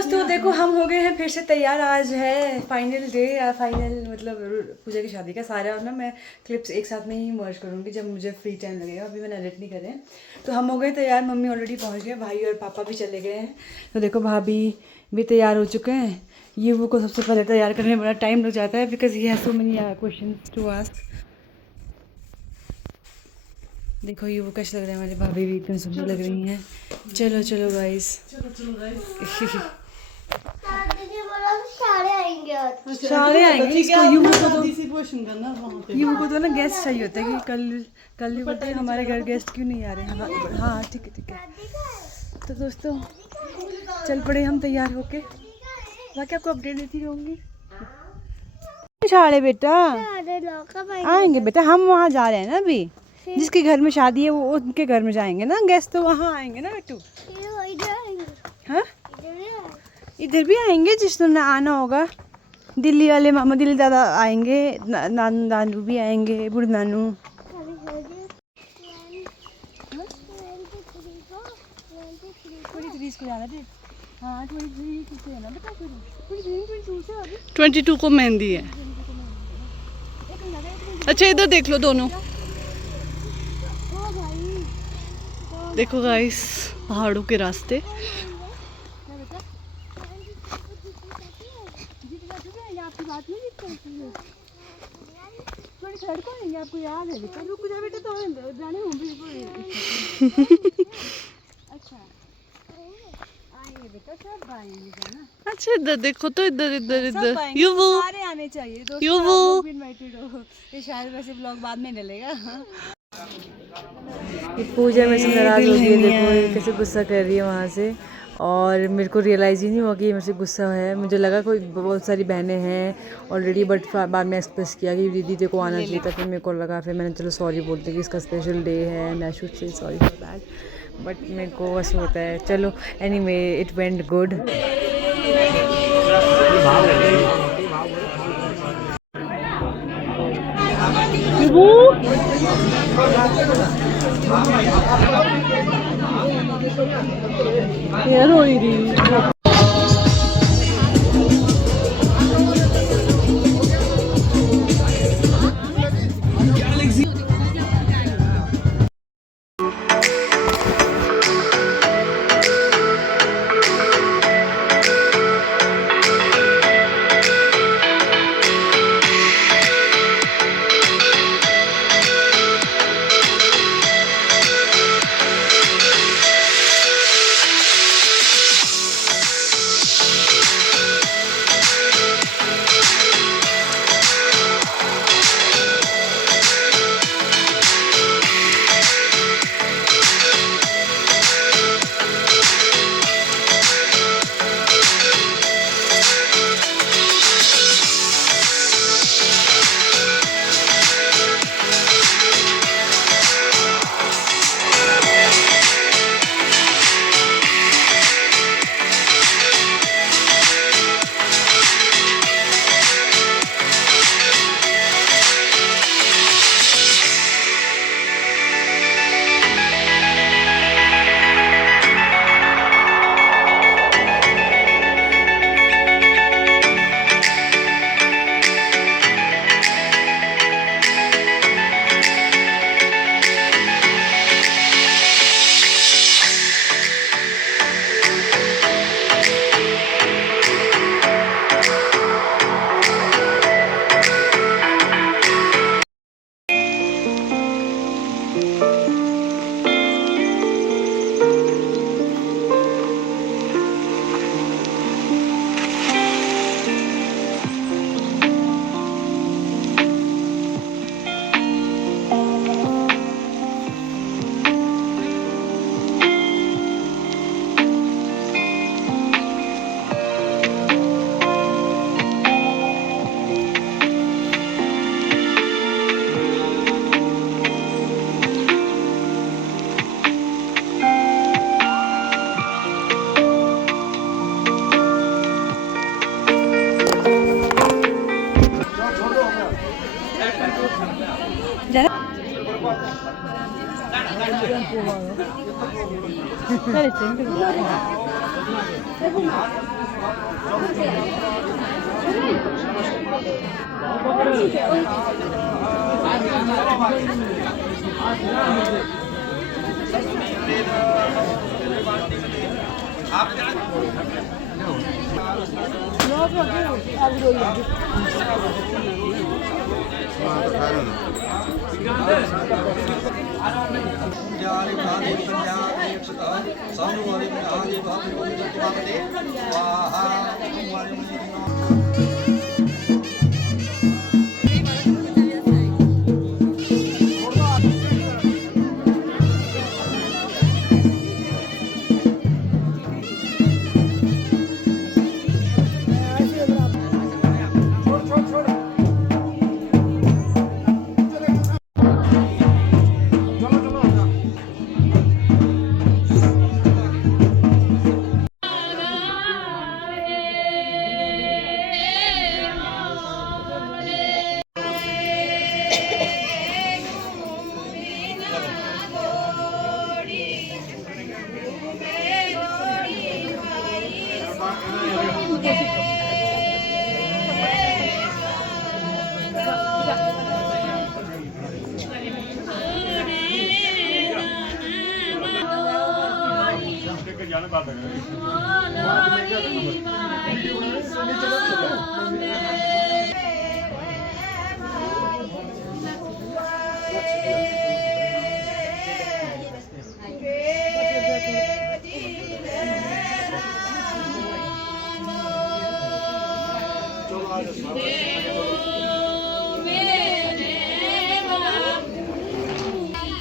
दोस्तों देखो हम हो गए हैं फिर से तैयार। आज है फाइनल डे या फाइनल मतलब पूजा की शादी का सारा ना मैं क्लिप्स एक साथ में ही मर्ज करूँगी जब मुझे फ्री टाइम लगेगा। अभी मैंने एडिट नहीं करे। तो हम हो गए तैयार, मम्मी ऑलरेडी पहुँच गए, भाई और पापा भी चले गए हैं। तो देखो भाभी भी तैयार हो चुके हैं। ये वो को सबसे पहले तैयार करने में बड़ा टाइम लग जाता है बिकॉज ये have so many question to ask. देखो ये वो कैसे लग रहे हैं, हमारी भाभी भी इतनी सुंदर लग रही हैं। चलो चलो गाइस। सारे आएंगे। इसको यूं को तो ना गेस्ट चाहिए होता है कि कल भी बताइए हमारे घर गेस्ट क्यों नहीं आ रहे हैं। हाँ ठीक है। तो दोस्तों चल पड़े हम तैयार होके, बाकी आपको अपडेट देती रहूँगी। सारे बेटा आएंगे बेटा, हम वहाँ जा रहे हैं ना अभी, जिसके घर में शादी है वो उनके घर में जाएंगे ना, गेस्ट तो वहाँ आएंगे ना बेटू। हाँ इधर भी आएंगे जिसको ना आना होगा। दिल्ली वाले मामा दिल्ली दादा आएंगे, नानू भी आएंगे, बूढ़ नानू। हाँ 22 को मेहंदी है। अच्छा इधर देख लो दोनों। देखो गाइस पहाड़ों के रास्ते। आपकी बात नहीं करती है। थोड़ी सड़कों नहीं आपको याद है बेटा, रुक जा बेटा तो जाने हूँ बिल्कुल। अच्छा आएंगे बेटा, सब आएंगे जाना। अच्छा इधर देखो तो इधर सब यू वो सारे आने चाहिए दोस्तों, यू आप वो लोग भी इनवाइटेड हो। ये शायद वैसे ब्लॉग बाद में डलेगा। ये पूजा में से नाराज हो गई है, देखो ये कैसे गुस्सा कर रही है वहाँ से। और मेरे को रियलाइज़ ही नहीं हुआ कि ये मेरे से गुस्सा है। मुझे लगा कोई बहुत सारी बहनें हैं ऑलरेडी, बट बाद में एक्सप्रेस किया कि दीदी देखो आना चाहिए था। फिर मेरे को लगा, फिर मैंने चलो सॉरी बोलते कि इसका स्पेशल डे है and I should say sorry for that, but मेरे को वैसे होता है। चलो एनीवे इट वेंट गुड। यार हो ही रही।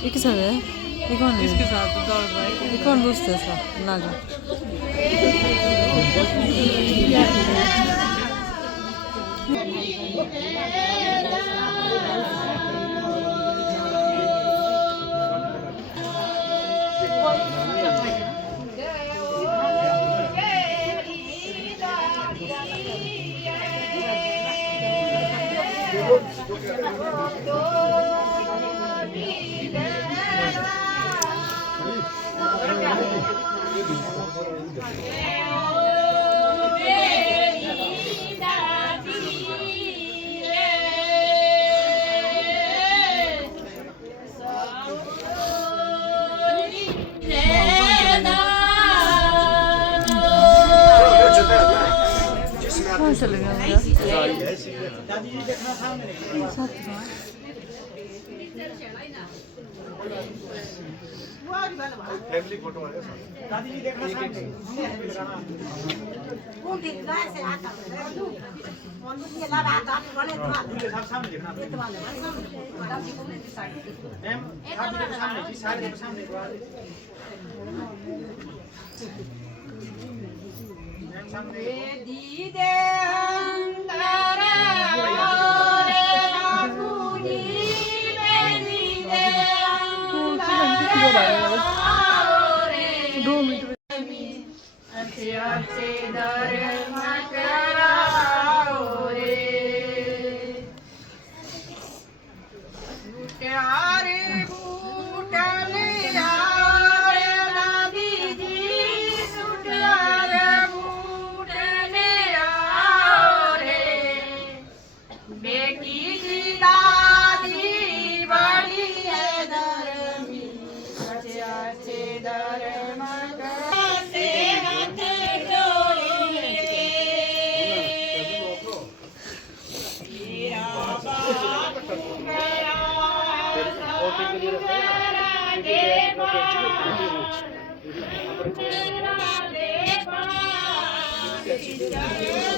ये किस है? ये कौन है? इसके साथ ये कौन दोस्त है इसका? नागा। कहाँ चले गए फैमिली फोटो है दादी जी देखना सामने मैम सामने जी सारे सामने दीदे अंतरा रे बाबूजी मेरी दे दो मिनट अच्छे अच्छे दर्शन कराओ रे प्यारे बूटन यार दादी जी सुटार बूटन यार बेटी जी दादी बड़ी है धर्मी अच्छे अच्छे धर्म से हाथ जोड़े मेरा बाप गया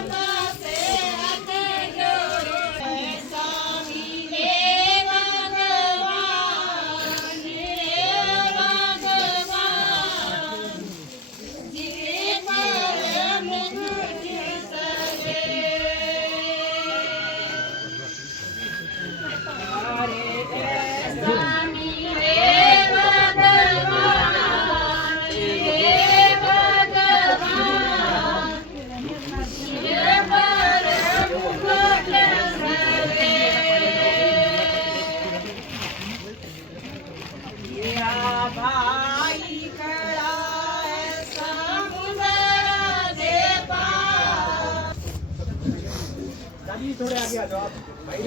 थोड़े आगे आ जाओ आप भाई।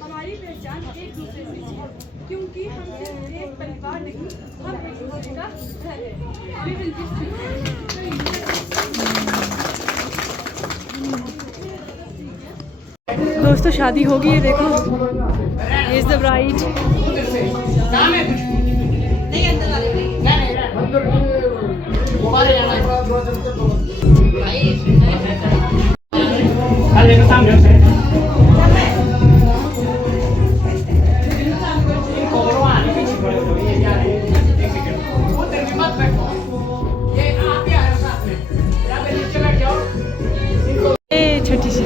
हमारी पहचान एक दूसरे से है, क्योंकि हम सिर्फ एक परिवार नहीं, हम एक दूसरे का घर है। We will be दोस्तों शादी होगी, ये देखो, इज द ब्राइड। छोटी सी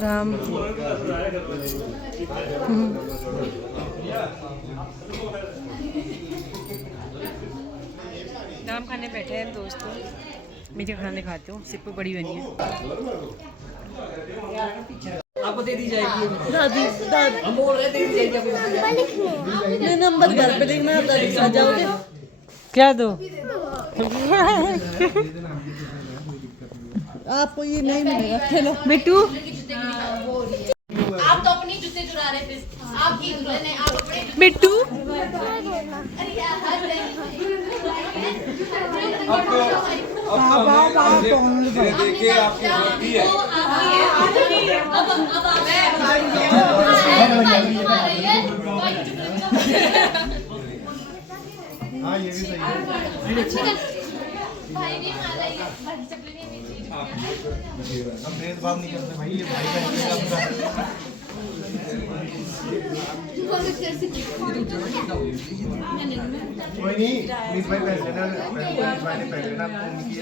धाम। धाम खाने बैठे हैं दोस्तों, मीठे खाने खाते हो, सिप्पू बड़ी बनी है। आपको दे दी जाएगी। दादी दादी हम बोल रहे दे दी जाएगी। मैं नंबर घर पे देखना, आप दादी आ जाओगे। क्या दो? आपको ये नहीं मिलेगा, चलो बिट्टू आप तो अपनी जूते चुरा रहे थे, आपकी दुल्हन है, आप अपने बिट्टू अरे यार देखिए आपकी गलती है। हाँ ये भी सही है। भाई भी हमारा ही भाई चपले भी हम भेदभाव नहीं करते भाई, ये भाई बहन कोई नहीं, प्लीज भाई पहन लेना, पुलिस भाई ने पहन लेना उनकी।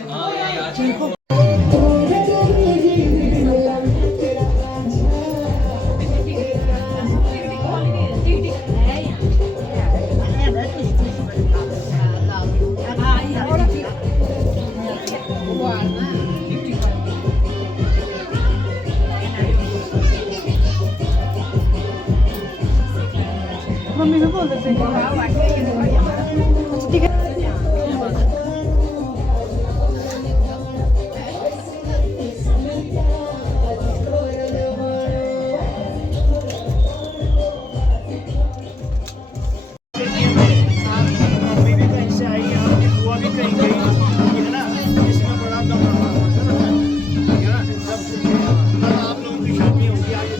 मम्मी को बोल देते हैं। ठीक है। मम्मी भी कहीं से आई, यहाँ की बुआ भी कहीं गई, है ना, इसमें बड़ा कम रहा है ना, सब आप लोगों की शादी होगी आगे।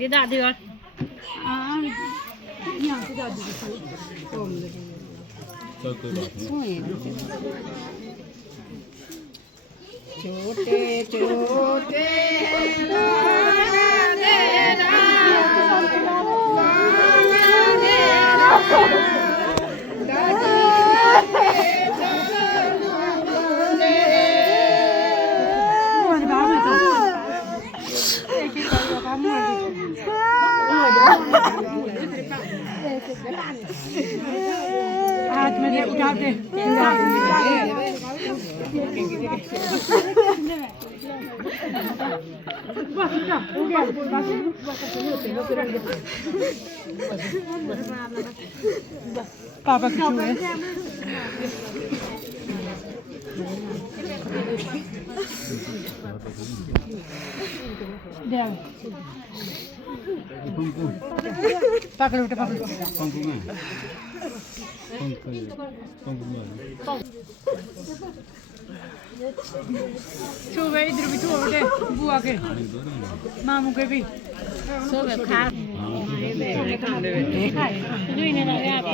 ये दादी और हाथ में दे उठा दे पापा क्यों है पकड़ो बेटा पकड़ो सुबह इधर भी छो बेटे बुआ के मामू के भी सो गए खा दुई ने लगे आप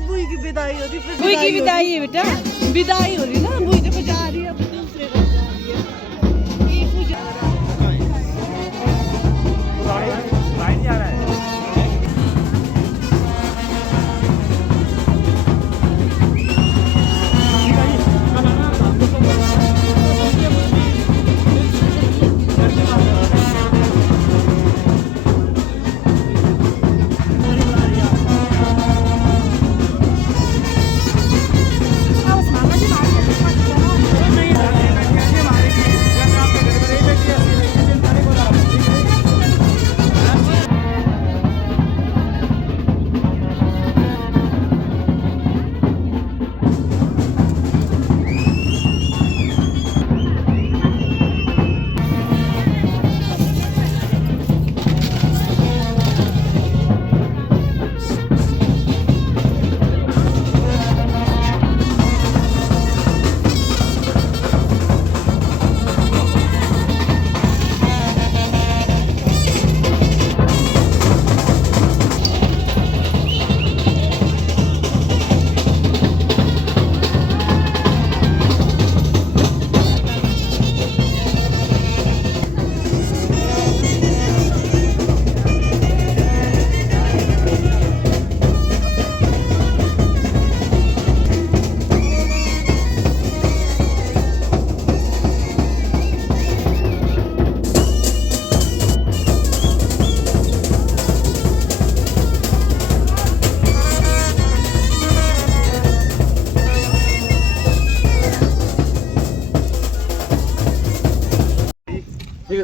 बुई की विदाई है बेटा, विदाई हो रही ना, बुई देखो जा रही है अब दूसरे घर जा रही है। ये पूजा लाइन जा रहा है।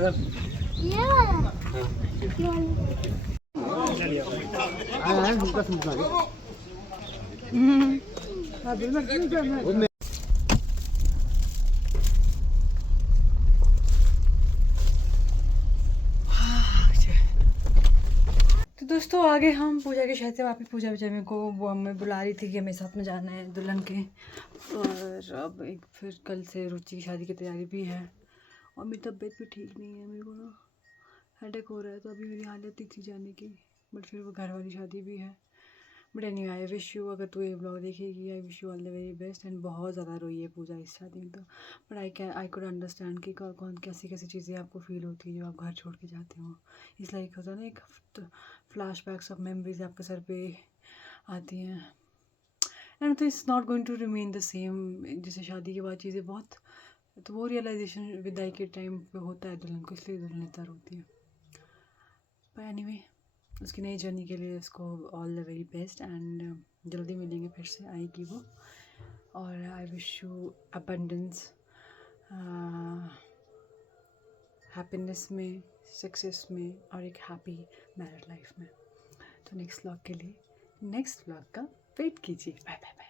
ये वाला तो दोस्तों आगे हम पूजा के शादी से वापस पूजा वूजा मेरे को वो हमें बुला रही थी कि हमें साथ में जाना है दुल्हन के। और अब एक फिर कल से रुचि की शादी की तैयारी भी है और मेरी तबीयत भी ठीक नहीं है, मेरे को ना हेडेक हो रहा है, तो अभी मेरी हालत नहीं थी जाने की, बट फिर वो घर वाली शादी भी है। But anyway I wish you, अगर तू ये ब्लॉग देखेगी, I wish you all the very best. And बहुत ज़्यादा रोई है पूजा इस शादी में तो, बट आई कुड अंडरस्टैंड कि कौन कैसी कैसी चीज़ें आपको फील होती है जो आप घर छोड़ के जाते हो। इस लाइक होता है ना एक फ्लैशबैक्स ऑफ मेमोरीज आपके सर पे आती हैं। एंड तो it's not going to remain the same, जैसे शादी के बाद चीज़ें बहुत, तो वो रियलाइजेशन विदाई के टाइम पे होता है दुल्हन को, इसलिए दुल्हन इतना रोती है। पर एनीवे उसकी नई जर्नी के लिए उसको all the very best. And जल्दी मिलेंगे, फिर से आएगी वो। और I wish you abundance, happiness में, सक्सेस में और एक हैप्पी मैरिड लाइफ में। तो नेक्स्ट व्लॉग के लिए, नेक्स्ट व्लॉग का वेट कीजिए। Bye bye bye.